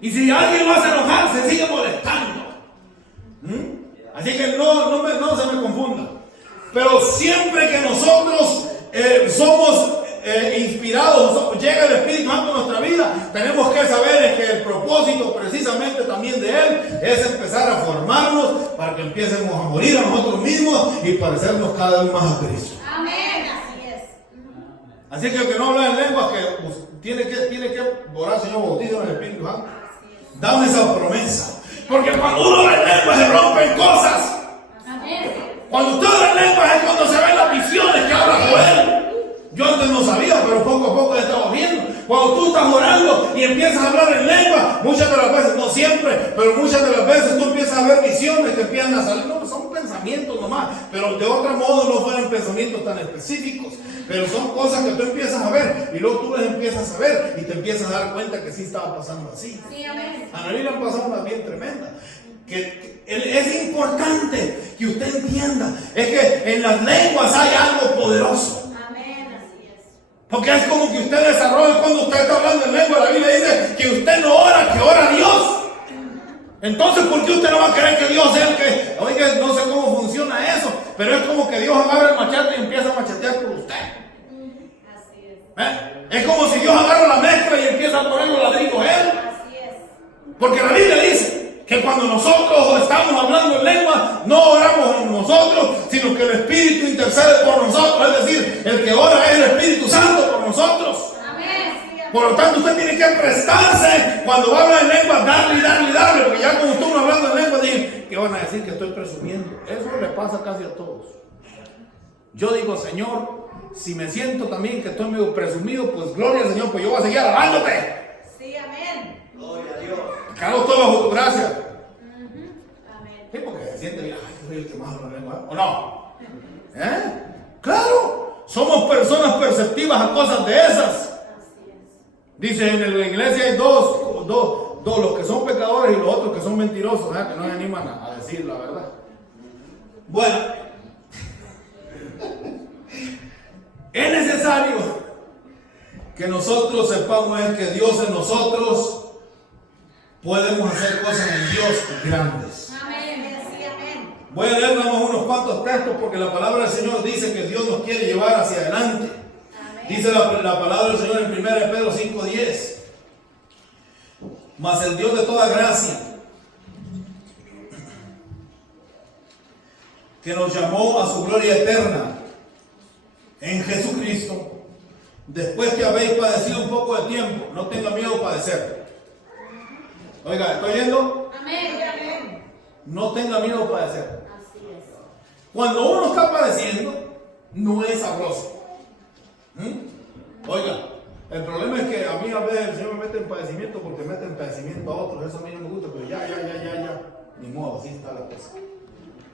Y si alguien lo hace enojar, se sigue molestando. Así que no se me confunda. Pero siempre que nosotros somos inspirados, llega el Espíritu Santo a nuestra vida, tenemos que saber que el propósito precisamente también de Él es empezar a formarnos para que empecemos a morir a nosotros mismos y parecernos cada vez más a Cristo. Amén. Así es. Así que el que no habla en lenguas tiene que orar, Señor, bautízame en el Espíritu Santo. Dame esa promesa. Porque cuando uno habla en lenguas se rompen cosas. Amén. Cuando usted habla en lenguas es cuando se ven las visiones que habla Joel. Yo antes no sabía, pero poco a poco he estado viendo. Cuando tú estás orando y empiezas a hablar en lengua, muchas de las veces, no siempre, pero muchas de las veces tú empiezas a ver visiones que empiezan a salir. No, son pensamientos nomás, pero de otro modo no fueron pensamientos tan específicos. Pero son cosas que tú empiezas a ver y luego tú las empiezas a ver y te empiezas a dar cuenta que sí estaba pasando así. Sí, amén. A María le han pasado una bien tremenda. Que es importante que usted entienda, es que en las lenguas hay algo poderoso. Porque es como que usted desarrolla cuando usted está hablando en lengua. La Biblia dice que usted no ora, que ora a Dios. Entonces, ¿por qué usted no va a creer que Dios es el que? Oiga, no sé cómo funciona eso, pero es como que Dios agarra el machete y empieza a machetear por usted. Así es. Es como si Dios agarra la mezcla y empieza a poner los ladrillos él. Así es. Porque la Biblia dice que cuando nosotros estamos hablando en lengua, no oramos en nosotros, sino que el Espíritu intercede por nosotros. Es decir, el que ora es el Espíritu Santo por nosotros. Amén. Por lo tanto, usted tiene que prestarse cuando habla en lengua, darle, porque ya como estuvo hablando en lengua, dicen, ¿qué van a decir que estoy presumiendo? Eso le pasa casi a todos. Yo digo, Señor, si me siento también que estoy medio presumido, pues gloria al Señor, pues yo voy a seguir alabándote. Sí, amén. Gloria a Dios. Claro, todo bajo tu gracia. Amén. Sí, porque se siente bien, ay, yo soy el que más habla en lengua, ¿o no? Claro, somos personas perceptivas a cosas de esas. Dice en la iglesia hay dos, los que son pecadores y los otros que son mentirosos, que no se animan a decir la verdad. Bueno, es necesario que nosotros sepamos que Dios en nosotros podemos hacer cosas en Dios grandes. Amén. Sí, amén. Voy a leer unos cuantos textos porque la palabra del Señor dice que Dios nos quiere llevar hacia adelante. Dice la palabra del Señor en 1 Pedro 5:10. Mas el Dios de toda gracia, que nos llamó a su gloria eterna en Jesucristo, después que habéis padecido un poco de tiempo, no tenga miedo de padecer. Oiga, ¿estoy yendo? Amén. Amén. No tenga miedo de padecer. Así es. Cuando uno está padeciendo, no es sabroso. Oiga, el problema es que a mí a veces el Señor me mete en padecimiento porque mete en padecimiento a otros. Eso a mí no me gusta, pero ya. Ni modo, así está la cosa.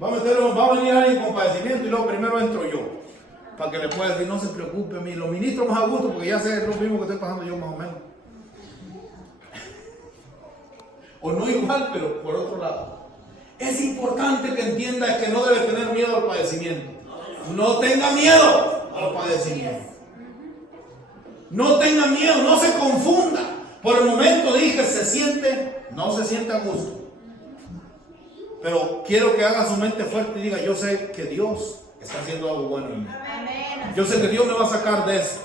Va a venir alguien con padecimiento y luego primero entro yo. Para que le pueda decir, no se preocupe, a mí lo ministro más a gusto porque ya sé lo mismo que estoy pasando yo más o menos. O no igual, pero por otro lado. Es importante que entienda que no debe tener miedo al padecimiento. No tenga miedo al padecimiento. No tenga miedo, no se confunda. Por el momento dije, no se siente a gusto. Pero quiero que haga su mente fuerte y diga, yo sé que Dios está haciendo algo bueno en mí. Yo sé que Dios me va a sacar de esto.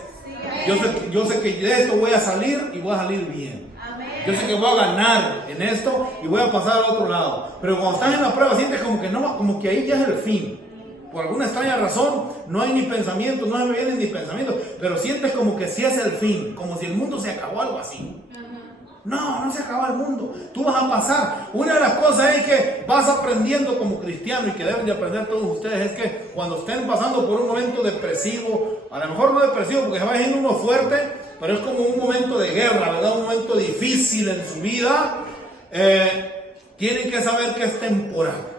Yo sé que de esto voy a salir y voy a salir bien. Yo sé que voy a ganar en esto y voy a pasar al otro lado. Pero cuando estás en la prueba sientes como que no, como que ahí ya es el fin. Por alguna extraña razón no hay ni pensamiento, no se me vienen ni pensamientos, pero sientes como que sí es el fin, como si el mundo se acabó, algo así. No, no se acaba el mundo. Tú vas a pasar. Una de las cosas es que vas aprendiendo como cristiano y que deben de aprender todos ustedes es que cuando estén pasando por un momento depresivo, a lo mejor no depresivo porque se va yendo uno fuerte, pero es como un momento de guerra, ¿verdad? Un momento difícil en su vida. Tienen que saber que es temporal.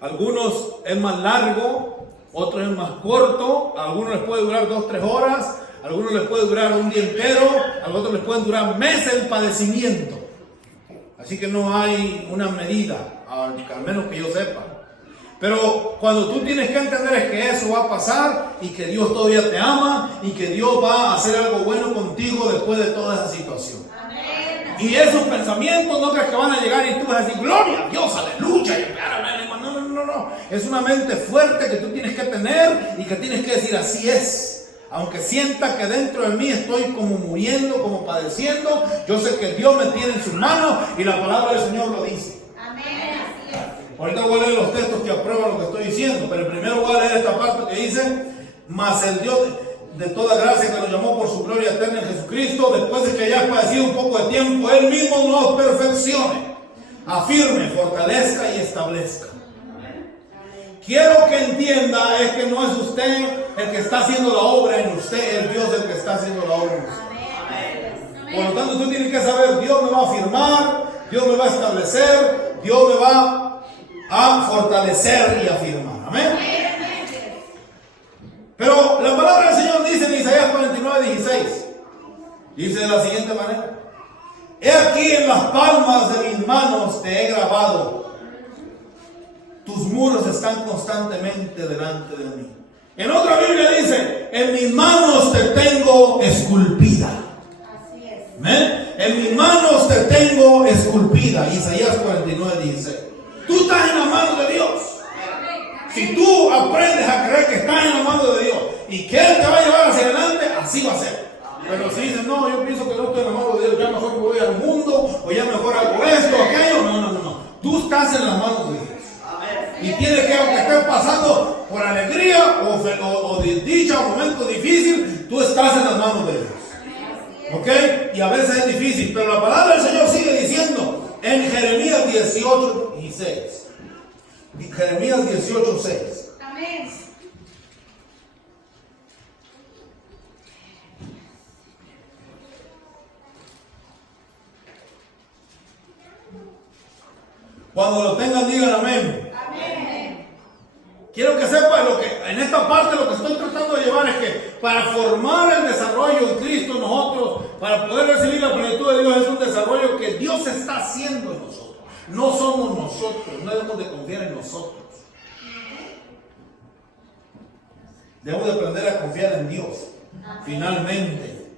Algunos es más largo, otros es más corto, a algunos les puede durar 2-3 horas. A algunos les puede durar un día entero, a otros les pueden durar meses el padecimiento. Así que no hay una medida, al menos que yo sepa. Pero cuando tú tienes que entender es que eso va a pasar y que Dios todavía te ama y que Dios va a hacer algo bueno contigo después de toda esa situación. Amén. Y esos pensamientos no crees que van a llegar y tú vas a decir, gloria a Dios, aleluya. No. Es una mente fuerte que tú tienes que tener y que tienes que decir, así es. Aunque sienta que dentro de mí estoy como muriendo, como padeciendo, yo sé que Dios me tiene en sus manos y la palabra del Señor lo dice. Amén. Así es. Ahorita voy a leer los textos que aprueban lo que estoy diciendo, pero primero voy a leer esta parte que dice, mas el Dios de toda gracia que nos llamó por su gloria eterna en Jesucristo, después de que haya padecido un poco de tiempo, Él mismo nos perfeccione, afirme, fortalezca y establezca. Quiero que entienda es que no es usted el que está haciendo la obra en usted, es Dios el que está haciendo la obra en usted. Por lo tanto, tú tienes que saber, Dios me va a afirmar, Dios me va a establecer, Dios me va a fortalecer y afirmar. Amén. Pero la palabra del Señor dice en Isaías 49:16, dice de la siguiente manera: he aquí en las palmas de mis manos te he grabado. Tus muros están constantemente delante de mí. En otra Biblia dice, en mis manos te tengo esculpida. Así es. ¿Amén? En mis manos te tengo esculpida. Isaías 49:16. Tú estás en la mano de Dios. Si tú aprendes a creer que estás en la mano de Dios y que Él te va a llevar hacia adelante, así va a ser. Pero si dices, no, yo pienso que no estoy en la mano de Dios, ya mejor me voy al mundo, o ya mejor hago esto, aquello. No. Tú estás en la mano de Dios. Y tiene que, aunque estés pasando por alegría o desdicha o momento difícil, tú estás en las manos de Dios. ¿Ok? Y a veces es difícil, pero la palabra del Señor sigue diciendo en Jeremías 18:6. Jeremías 18:6. Amén. Cuando lo tengan, digan amén. Quiero que sepa lo que en esta parte lo que estoy tratando de llevar es que para formar el desarrollo en Cristo nosotros, para poder recibir la plenitud de Dios, es un desarrollo que Dios está haciendo en nosotros. No somos nosotros, no debemos de confiar en nosotros. Debemos de aprender a confiar en Dios, finalmente.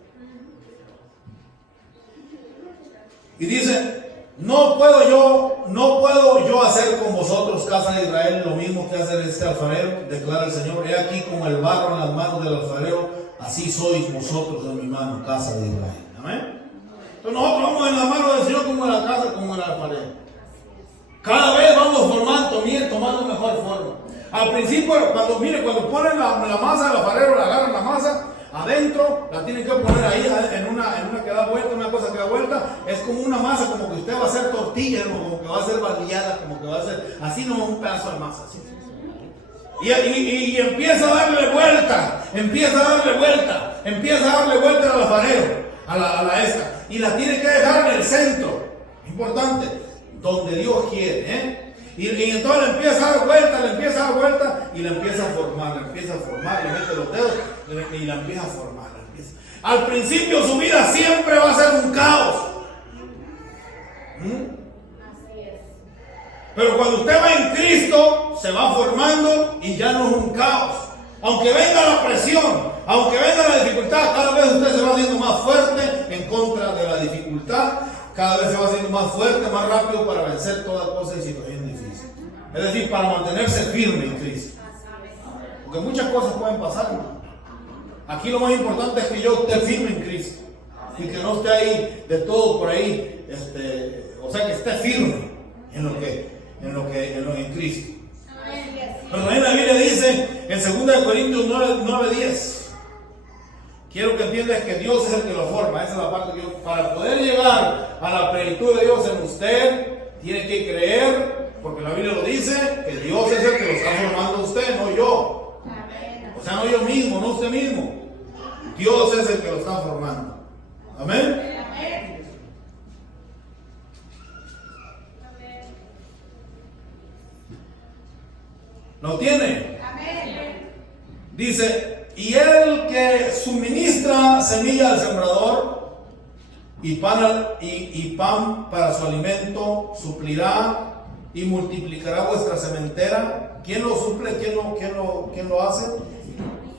Y dice, no puedo yo hacer con vosotros, casa de Israel, lo mismo que hace este alfarero, declara el Señor. He aquí como el barro en las manos del alfarero, así sois vosotros en mi mano, casa de Israel. Amén. Entonces nosotros vamos en la mano del Señor como en la casa, como el alfarero. Cada vez vamos tomando mejor forma. Al principio, cuando ponen la masa del alfarero, la agarran la masa, adentro la tienen que poner ahí en una que da vuelta, una cosa que da vuelta. Es como una masa, como que usted va a hacer tortilla, ¿no? Como que va a ser barrillada, como que va a ser así, no un pedazo de masa así. Y empieza a darle vuelta al alfarero, a la esta, y la tiene que dejar en el centro, importante, donde Dios quiere, Y entonces le empieza a dar vuelta y la empieza a formar, le mete los dedos y la empieza a formar. Al principio su vida siempre va a ser un caos. Así es. Pero cuando usted va en Cristo, se va formando y ya no es un caos. Aunque venga la presión, aunque venga la dificultad, cada vez usted se va haciendo más fuerte en contra de la dificultad. Cada vez se va haciendo más fuerte, más rápido para vencer toda cosa y situación difícil. Es decir, para mantenerse firme en Cristo. Porque muchas cosas pueden pasar, ¿no? Aquí lo más importante es que yo esté firme en Cristo. y que no esté ahí de todo por ahí, o sea, que esté firme en Cristo. Pero también la Biblia dice en 2 Corintios 9:10, quiero que entiendas que Dios es el que lo forma. Esa es la parte que para poder llegar a la plenitud de Dios en usted, tiene que creer, porque la Biblia lo dice, que Dios es el que lo está formando a usted, no yo. O sea, no yo mismo, no usted mismo. Dios es el que lo está formando. Amén. ¿Lo tiene? Dice, y el que suministra semilla al sembrador y pan para su alimento, suplirá y multiplicará vuestra sementera. ¿Quién lo suple? ¿Quién lo hace?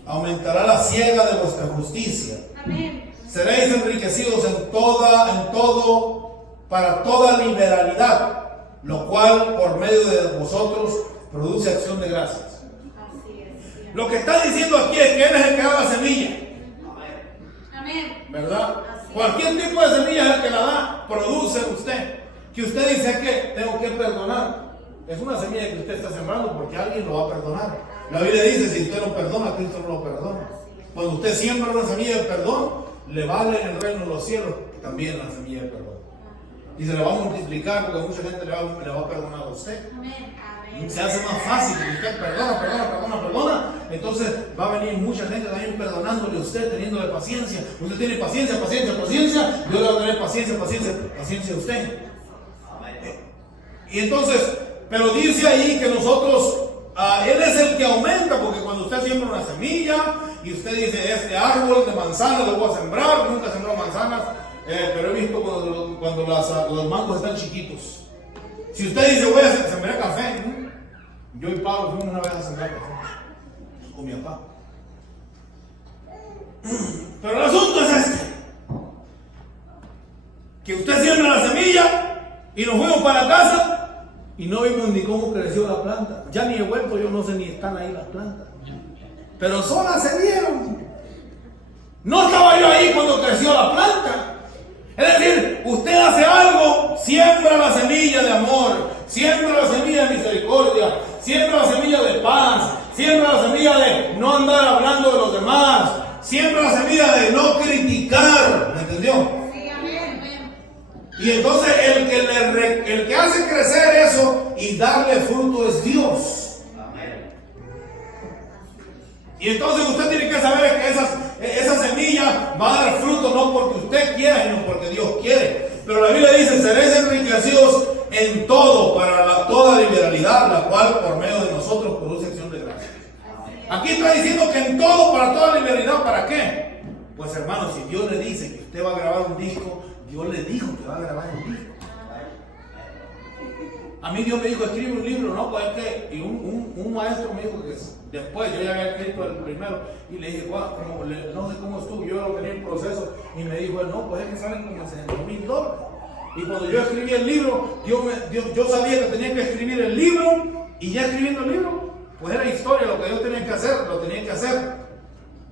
Aumentará la siega de vuestra justicia. Seréis enriquecidos en todo, para toda liberalidad, lo cual por medio de vosotros produce acción de gracias. Lo que está diciendo aquí es que Él es el que da la semilla. ¿Verdad? Cualquier tipo de semilla es el que la da, produce usted. Que usted dice que tengo que perdonar. Es una semilla que usted está sembrando porque alguien lo va a perdonar. La Biblia dice, si usted no perdona, Cristo no lo perdona. Cuando usted siembra una semilla de perdón, le vale en el reino de los cielos también la semilla de perdón. Y se le va a multiplicar porque mucha gente le va a perdonar a usted. Se hace más fácil porque usted perdona. Entonces va a venir mucha gente también perdonándole a usted, teniéndole paciencia. Usted tiene paciencia. Dios le va a tener paciencia a usted. Y entonces, pero dice ahí que nosotros, Él es el que aumenta, porque cuando usted siembra una semilla y usted dice, este árbol de manzana lo voy a sembrar, nunca sembró manzanas, pero he visto cuando los mangos están chiquitos. Si usted dice, voy a sembrar café, yo y Pablo fuimos una vez a sembrar café con mi papá. Pero el asunto es que usted siembra la semilla y nos fuimos para casa y no vimos ni cómo creció la planta. Ya ni he vuelto, yo no sé ni están ahí las plantas. Pero solas se dieron. No estaba yo ahí cuando creció la planta. Es decir, usted hace algo, siembra la semilla de amor, siembra la semilla de misericordia, siembra la semilla de paz, siembra la semilla de no andar hablando de los demás, siembra la semilla de no criticar. ¿Me entendió? Sí, amén. Y entonces el que hace crecer eso y darle fruto es Dios. Y entonces usted tiene que saber que esa semilla va a dar fruto no porque usted quiera, sino porque Dios quiere. Pero la Biblia dice, seréis enriquecidos en todo para toda liberalidad, la cual por medio de nosotros produce acción de gracias. Aquí está diciendo que en todo para toda liberalidad, ¿para qué? Pues hermano, si Dios le dice que usted va a grabar un disco, Dios le dijo que va a grabar un disco. A mí Dios me dijo, escribe un libro, ¿no? Pues es que, y un maestro me dijo que después yo ya había escrito el primero, y le dije, wow, no sé cómo estuvo, yo lo tenía en proceso, y me dijo, no, pues es que salen como $60,000. Y cuando yo escribí el libro, yo sabía que tenía que escribir el libro, y ya escribiendo el libro, pues era historia, lo que yo tenía que hacer, lo tenía que hacer.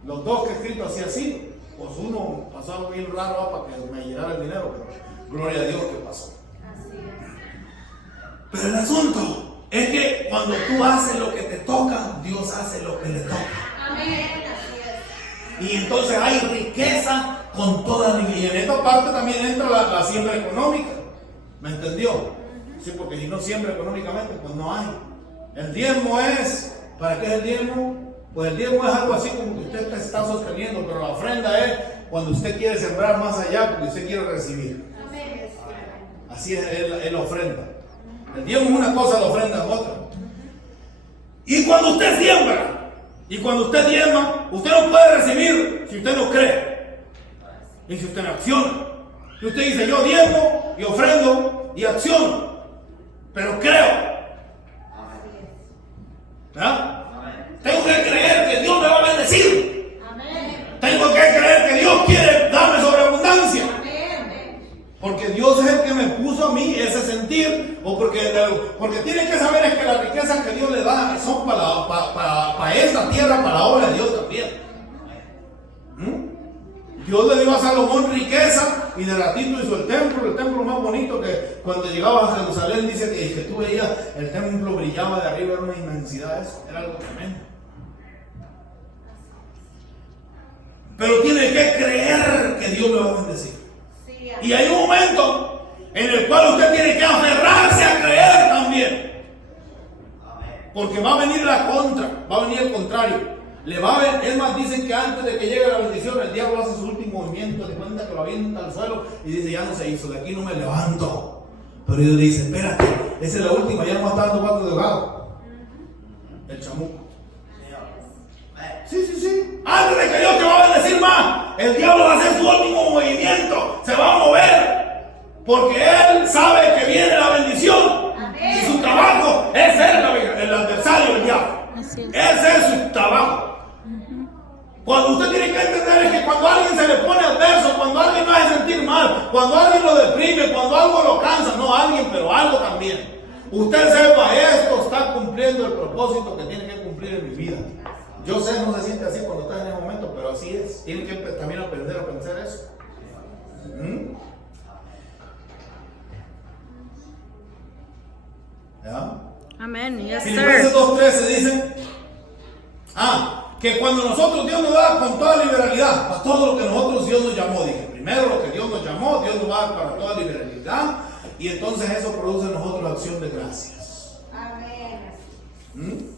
Los dos que he escrito así, pues uno pasaba bien raro para que me llegara el dinero, pero gloria a Dios que pasó. Pero el asunto es que cuando tú haces lo que te toca, Dios hace lo que le toca. Amén. Y entonces hay riqueza con toda la. Y en esta parte también entra la siembra económica. ¿Me entendió? Sí, porque si no siembra económicamente, pues no hay. El diezmo es, ¿para qué es el diezmo? Pues el diezmo es algo así como que usted está sosteniendo, pero la ofrenda es cuando usted quiere sembrar más allá, porque usted quiere recibir. Así es la ofrenda. El diezmo es una cosa, la ofrenda es otra. Y cuando usted siembra y cuando usted diezma, usted no puede recibir si usted no cree y si usted no acciona. Y usted dice, yo diezmo y ofrendo y acciono, pero creo. ¿Verdad? Tengo que creer que Dios me va a bendecir. Tengo que creer que Dios quiere darme sobreabundancia. Porque Dios es el que me puso a mí ese sentir, o porque tiene que saber es que las riquezas que Dios le da son para esta tierra, para la obra de Dios también. Dios le dio a Salomón riqueza y de ratito hizo el templo más bonito, que cuando llegaba a Jerusalén dice que tú veías el templo brillaba de arriba, era una inmensidad, eso era algo tremendo. Pero tiene que creer que Dios le va a bendecir. Y hay un momento en el cual usted tiene que aferrarse a creer también. Porque va a venir la contra, va a venir el contrario. Le va a ver, es más, dicen que antes de que llegue la bendición, el diablo hace su último movimiento, de cuenta que lo avienta al suelo y dice, ya no se hizo, de aquí no me levanto. Pero Dios dice, espérate, esa es la última, ya no está dando pato de ahogado. El chamuco. Sí. Antes de que Dios te va a bendecir más, el diablo va a hacer su último movimiento, se va a mover, porque él sabe que viene la bendición. Y su trabajo es ser el adversario del diablo. Ese es su trabajo. Cuando usted tiene que entender es que cuando alguien se le pone adverso, cuando alguien lo hace sentir mal, cuando alguien lo deprime, cuando algo lo cansa, no alguien, pero algo también. Usted sepa, esto está cumpliendo el propósito que tiene que cumplir en mi vida. Yo sé, no se siente así cuando está en ese momento, pero así es. Tiene que también aprender a pensar eso. ¿Ya? Amén. Yes, Filipenses sir. 2:13 dice que cuando nosotros Dios nos da con toda liberalidad para todo lo que nosotros Dios nos llamó, dije, primero lo que Dios nos llamó, Dios nos va a dar para toda liberalidad, y entonces eso produce en nosotros acción de gracias. Amén.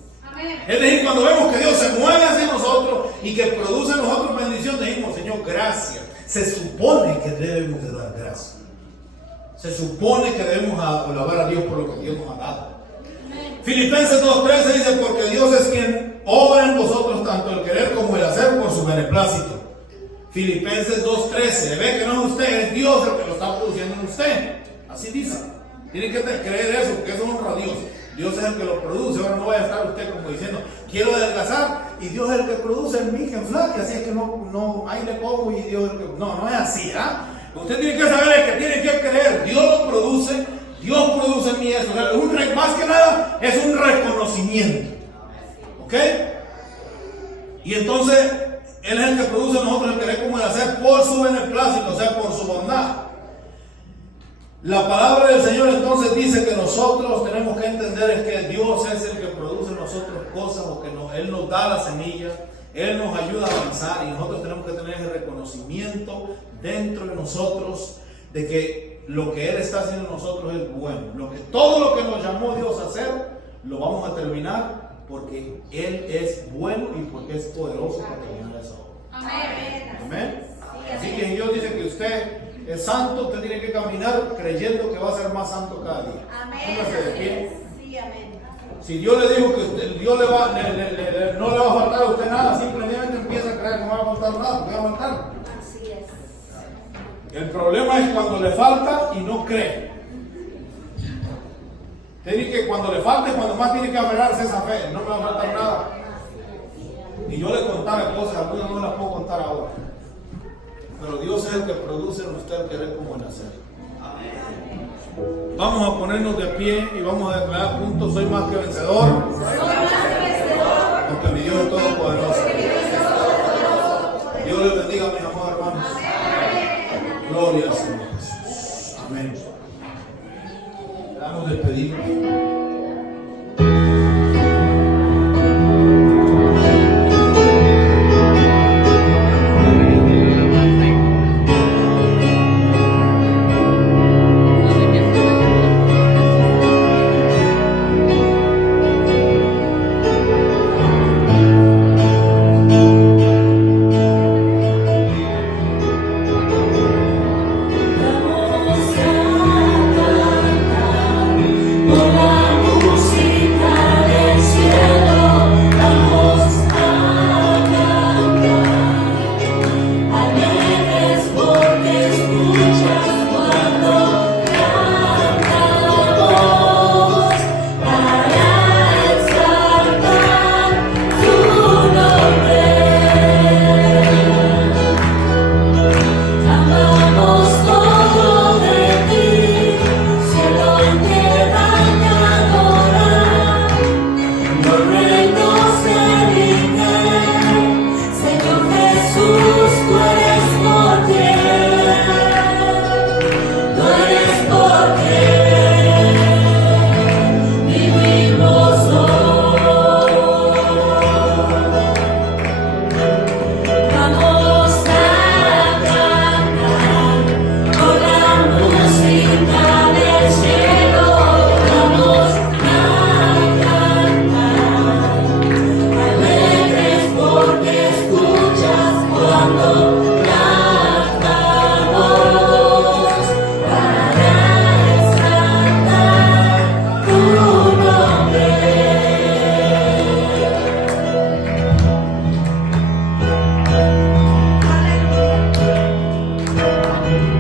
Es decir, cuando vemos que Dios se mueve hacia nosotros y que produce en nosotros bendición, decimos, Señor, gracias. Se supone que debemos de dar gracias. Se supone que debemos alabar a Dios por lo que Dios nos ha dado. Filipenses 2:13 dice, porque Dios es quien obra en vosotros tanto el querer como el hacer por su beneplácito. Filipenses 2:13, ve que no es usted, es Dios el que lo está produciendo en usted. Así dice. Tiene que creer eso, porque eso honra a Dios. Dios es el que lo produce. Ahora no vaya a estar usted como diciendo, quiero adelgazar y Dios es el que produce en mí que enflaque, así es que no, ahí le como y Dios es el que... No es así, Usted tiene que saber que tiene que creer. Dios lo produce, Dios produce en mí eso. O sea, más que nada es un reconocimiento. ¿Ok? Y entonces, Él es el que produce en nosotros el querer como el hacer por su beneplácito, o sea, por su bondad. La palabra del Señor entonces dice que nosotros tenemos que entender es que Dios es el que produce en nosotros cosas, o que Él nos da la semilla, Él nos ayuda a avanzar, y nosotros tenemos que tener ese reconocimiento dentro de nosotros de que lo que Él está haciendo en nosotros es bueno. Todo lo que nos llamó Dios a hacer, lo vamos a terminar porque Él es bueno y porque es poderoso para terminar esa obra. Amén. Así que Dios dice que usted es santo, usted tiene que caminar creyendo que va a ser más santo cada día. Póngase de pie. Si Dios le dijo que Dios no le va a faltar a usted nada, simplemente empieza a creer que no va a faltar nada, porque va a faltar. El problema es cuando le falta y no cree. Tiene que, cuando le falta, cuando más tiene que aferrarse esa fe, no me va a faltar nada. Y yo le contaba cosas, algunas no las puedo contar ahora. Pero Dios es el que produce en usted el querer como el hacer. Vamos a ponernos de pie y vamos a declarar juntos: soy más que vencedor. Porque mi Dios es todopoderoso. Dios les bendiga, mis amados hermanos. Gloria al Señor Jesús. Amén. Le damos despedida.